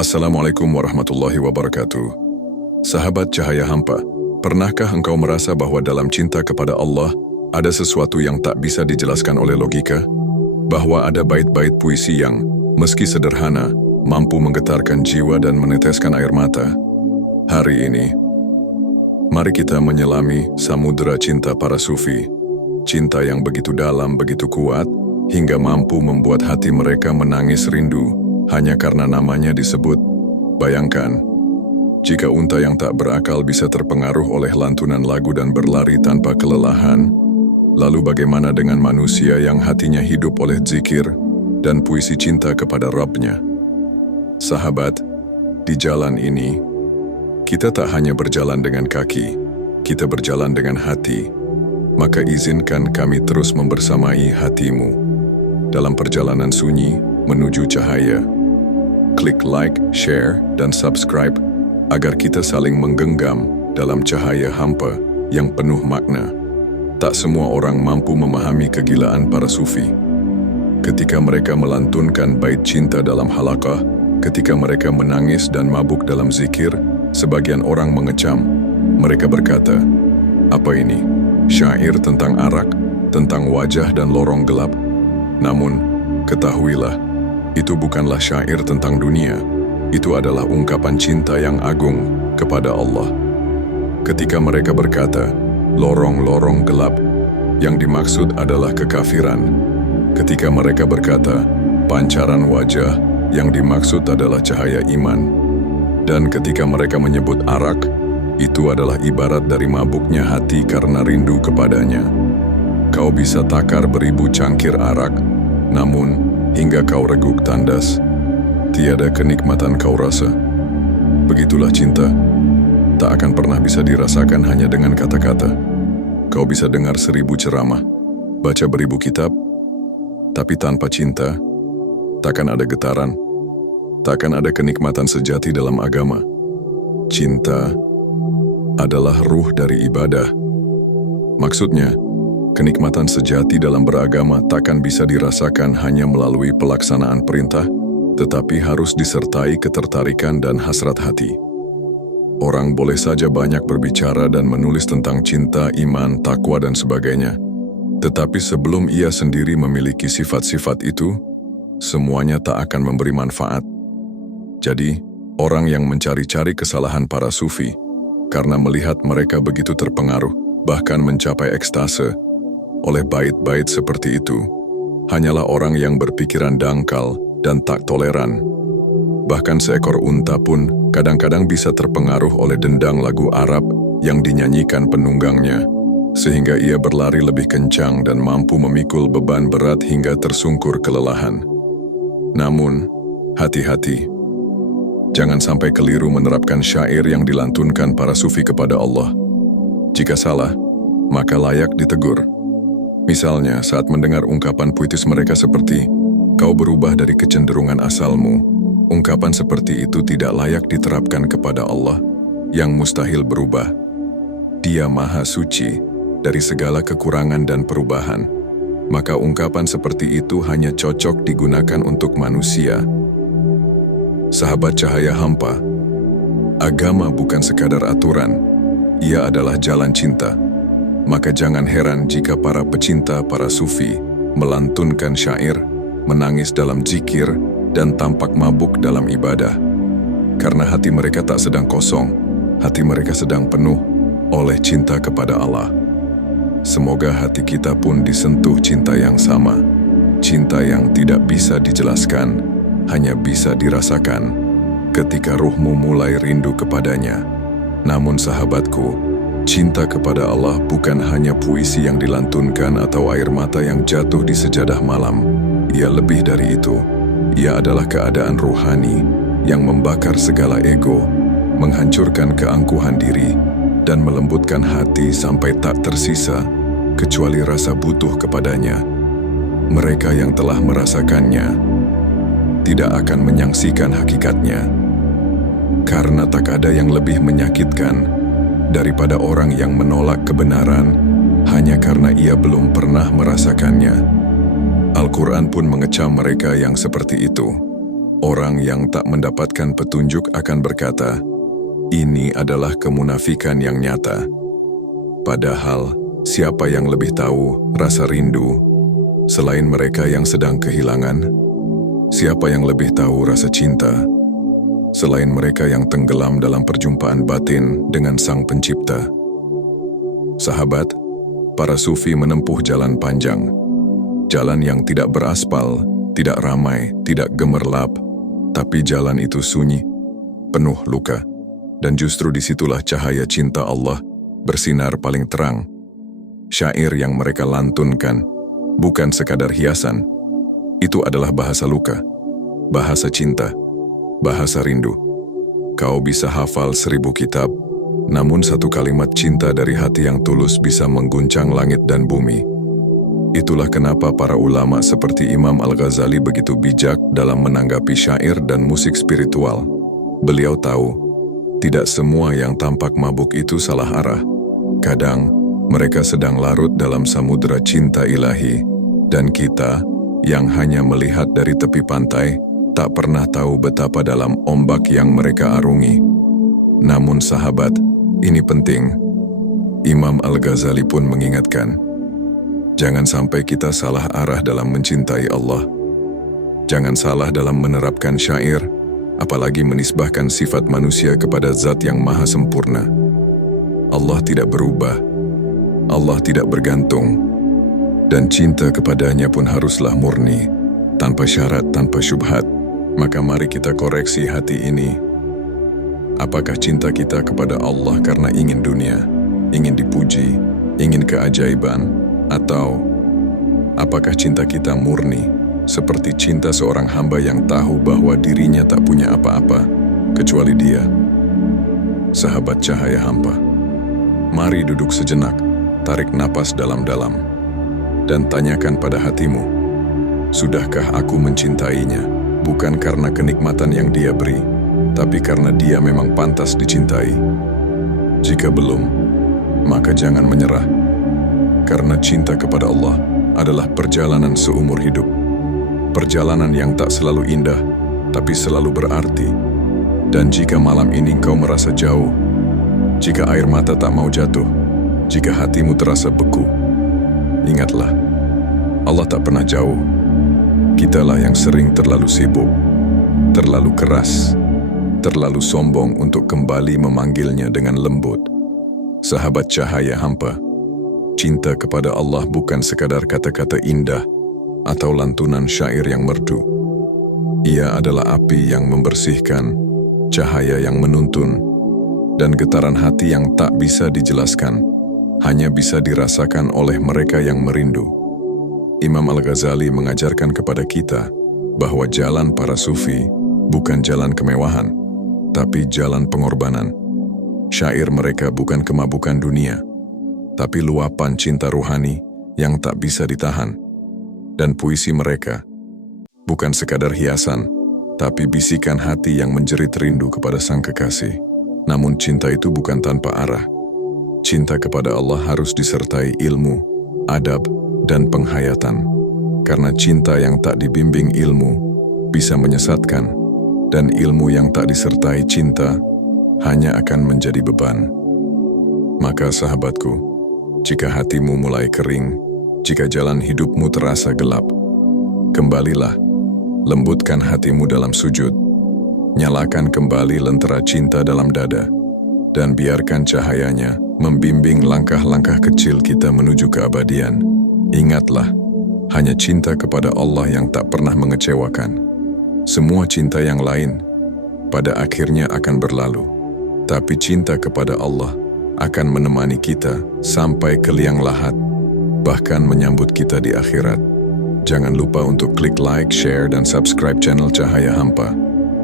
Assalamualaikum warahmatullahi wabarakatuh. Sahabat cahaya hampa, pernahkah engkau merasa bahwa dalam cinta kepada Allah ada sesuatu yang tak bisa dijelaskan oleh logika? Bahwa ada bait-bait puisi yang, meski sederhana, mampu menggetarkan jiwa dan meneteskan air mata? Hari ini, mari kita menyelami samudera cinta para sufi. Cinta yang begitu dalam, begitu kuat, hingga mampu membuat hati mereka menangis rindu hanya karena namanya disebut. Bayangkan, jika unta yang tak berakal bisa terpengaruh oleh lantunan lagu dan berlari tanpa kelelahan, lalu bagaimana dengan manusia yang hatinya hidup oleh zikir dan puisi cinta kepada Rabb-Nya? Sahabat, di jalan ini, kita tak hanya berjalan dengan kaki, kita berjalan dengan hati. Maka izinkan kami terus membersamai hatimu dalam perjalanan sunyi menuju cahaya. Klik like, share, dan subscribe agar kita saling menggenggam dalam cahaya hampa yang penuh makna. Tak semua orang mampu memahami kegilaan para sufi. Ketika mereka melantunkan bait cinta dalam halaqah, ketika mereka menangis dan mabuk dalam zikir, sebagian orang mengecam. Mereka berkata, "Apa ini? Syair tentang arak, tentang wajah dan lorong gelap?" Namun, ketahuilah, itu bukanlah syair tentang dunia. Itu adalah ungkapan cinta yang agung kepada Allah. Ketika mereka berkata, lorong-lorong gelap, yang dimaksud adalah kekafiran. Ketika mereka berkata, pancaran wajah, yang dimaksud adalah cahaya iman. Dan ketika mereka menyebut arak, itu adalah ibarat dari mabuknya hati karena rindu kepadanya. Kau bisa takar beribu cangkir arak, namun hingga kau reguk tandas, tiada kenikmatan kau rasa. Begitulah cinta, tak akan pernah bisa dirasakan hanya dengan kata-kata. Kau bisa dengar 1000 ceramah, baca beribu kitab, tapi tanpa cinta, takkan ada getaran, takkan ada kenikmatan sejati dalam agama. Cinta adalah ruh dari ibadah. Maksudnya, kenikmatan sejati dalam beragama takkan bisa dirasakan hanya melalui pelaksanaan perintah, tetapi harus disertai ketertarikan dan hasrat hati. Orang boleh saja banyak berbicara dan menulis tentang cinta, iman, takwa, dan sebagainya. Tetapi sebelum ia sendiri memiliki sifat-sifat itu, semuanya tak akan memberi manfaat. Jadi, orang yang mencari-cari kesalahan para sufi, karena melihat mereka begitu terpengaruh, bahkan mencapai ekstase, oleh bait-bait seperti itu, hanyalah orang yang berpikiran dangkal dan tak toleran. Bahkan seekor unta pun kadang-kadang bisa terpengaruh oleh dendang lagu Arab yang dinyanyikan penunggangnya, sehingga ia berlari lebih kencang dan mampu memikul beban berat hingga tersungkur kelelahan. Namun, hati-hati. Jangan sampai keliru menerapkan syair yang dilantunkan para sufi kepada Allah. Jika salah, maka layak ditegur. Misalnya, saat mendengar ungkapan puitis mereka seperti, "Kau berubah dari kecenderungan asalmu." Ungkapan seperti itu tidak layak diterapkan kepada Allah, yang mustahil berubah. Dia maha suci dari segala kekurangan dan perubahan. Maka ungkapan seperti itu hanya cocok digunakan untuk manusia. Sahabat cahaya hampa, agama bukan sekadar aturan, ia adalah jalan cinta. Maka jangan heran jika para pecinta, para sufi, melantunkan syair, menangis dalam zikir, dan tampak mabuk dalam ibadah. Karena hati mereka tak sedang kosong, hati mereka sedang penuh oleh cinta kepada Allah. Semoga hati kita pun disentuh cinta yang sama, cinta yang tidak bisa dijelaskan, hanya bisa dirasakan ketika ruhmu mulai rindu kepadanya. Namun sahabatku, cinta kepada Allah bukan hanya puisi yang dilantunkan atau air mata yang jatuh di sejadah malam. Ia lebih dari itu. Ia adalah keadaan ruhani yang membakar segala ego, menghancurkan keangkuhan diri, dan melembutkan hati sampai tak tersisa kecuali rasa butuh kepadanya. Mereka yang telah merasakannya tidak akan menyaksikan hakikatnya, karena tak ada yang lebih menyakitkan daripada orang yang menolak kebenaran hanya karena ia belum pernah merasakannya. Al-Quran pun mengecam mereka yang seperti itu. Orang yang tak mendapatkan petunjuk akan berkata, ini adalah kemunafikan yang nyata. Padahal, siapa yang lebih tahu rasa rindu selain mereka yang sedang kehilangan? Siapa yang lebih tahu rasa cinta selain mereka yang tenggelam dalam perjumpaan batin dengan Sang Pencipta? Sahabat, para sufi menempuh jalan panjang, jalan yang tidak beraspal, tidak ramai, tidak gemerlap, tapi jalan itu sunyi, penuh luka, dan justru disitulah cahaya cinta Allah bersinar paling terang. Syair yang mereka lantunkan bukan sekadar hiasan, itu adalah bahasa luka, bahasa cinta, bahasa rindu. Kau bisa hafal 1000 kitab, namun satu kalimat cinta dari hati yang tulus bisa mengguncang langit dan bumi. Itulah kenapa para ulama seperti Imam Al-Ghazali begitu bijak dalam menanggapi syair dan musik spiritual. Beliau tahu, tidak semua yang tampak mabuk itu salah arah. Kadang, mereka sedang larut dalam samudera cinta ilahi, dan kita, yang hanya melihat dari tepi pantai, tak pernah tahu betapa dalam ombak yang mereka arungi. Namun sahabat, ini penting. Imam Al-Ghazali pun mengingatkan, jangan sampai kita salah arah dalam mencintai Allah. Jangan salah dalam menerapkan syair, apalagi menisbahkan sifat manusia kepada zat yang maha sempurna. Allah tidak berubah, Allah tidak bergantung, dan cinta kepadanya pun haruslah murni, tanpa syarat, tanpa syubhat. Maka mari kita koreksi hati ini. Apakah cinta kita kepada Allah karena ingin dunia, ingin dipuji, ingin keajaiban, atau apakah cinta kita murni, seperti cinta seorang hamba yang tahu bahwa dirinya tak punya apa-apa, kecuali Dia? Sahabat cahaya hampa, mari duduk sejenak, tarik napas dalam-dalam, dan tanyakan pada hatimu, sudahkah aku mencintainya, bukan karena kenikmatan yang Dia beri, tapi karena Dia memang pantas dicintai? Jika belum, maka jangan menyerah, karena cinta kepada Allah adalah perjalanan seumur hidup. Perjalanan yang tak selalu indah, tapi selalu berarti. Dan jika malam ini kau merasa jauh, jika air mata tak mau jatuh, jika hatimu terasa beku, ingatlah, Allah tak pernah jauh. Kitalah yang sering terlalu sibuk, terlalu keras, terlalu sombong untuk kembali memanggilnya dengan lembut. Sahabat cahaya hampa, cinta kepada Allah bukan sekadar kata-kata indah atau lantunan syair yang merdu. Ia adalah api yang membersihkan, cahaya yang menuntun, dan getaran hati yang tak bisa dijelaskan, hanya bisa dirasakan oleh mereka yang merindu. Imam Al-Ghazali mengajarkan kepada kita bahwa jalan para sufi bukan jalan kemewahan, tapi jalan pengorbanan. Syair mereka bukan kemabukan dunia, tapi luapan cinta ruhani yang tak bisa ditahan. Dan puisi mereka bukan sekadar hiasan, tapi bisikan hati yang menjerit rindu kepada Sang Kekasih. Namun cinta itu bukan tanpa arah. Cinta kepada Allah harus disertai ilmu, adab, dan penghayatan. Karena cinta yang tak dibimbing ilmu bisa menyesatkan, dan ilmu yang tak disertai cinta hanya akan menjadi beban. Maka sahabatku, jika hatimu mulai kering, jika jalan hidupmu terasa gelap, kembalilah, lembutkan hatimu dalam sujud, nyalakan kembali lentera cinta dalam dada, dan biarkan cahayanya membimbing langkah-langkah kecil kita menuju keabadian. Ingatlah, hanya cinta kepada Allah yang tak pernah mengecewakan. Semua cinta yang lain pada akhirnya akan berlalu, tapi cinta kepada Allah akan menemani kita sampai ke liang lahat, bahkan menyambut kita di akhirat. Jangan lupa untuk klik like, share, dan subscribe channel Cahaya Hampa.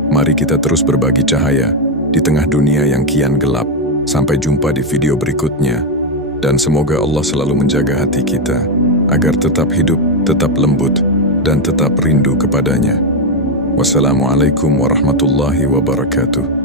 Mari kita terus berbagi cahaya di tengah dunia yang kian gelap. Sampai jumpa di video berikutnya. Dan semoga Allah selalu menjaga hati kita, agar tetap hidup, tetap lembut, dan tetap rindu kepadanya. Wassalamualaikum warahmatullahi wabarakatuh.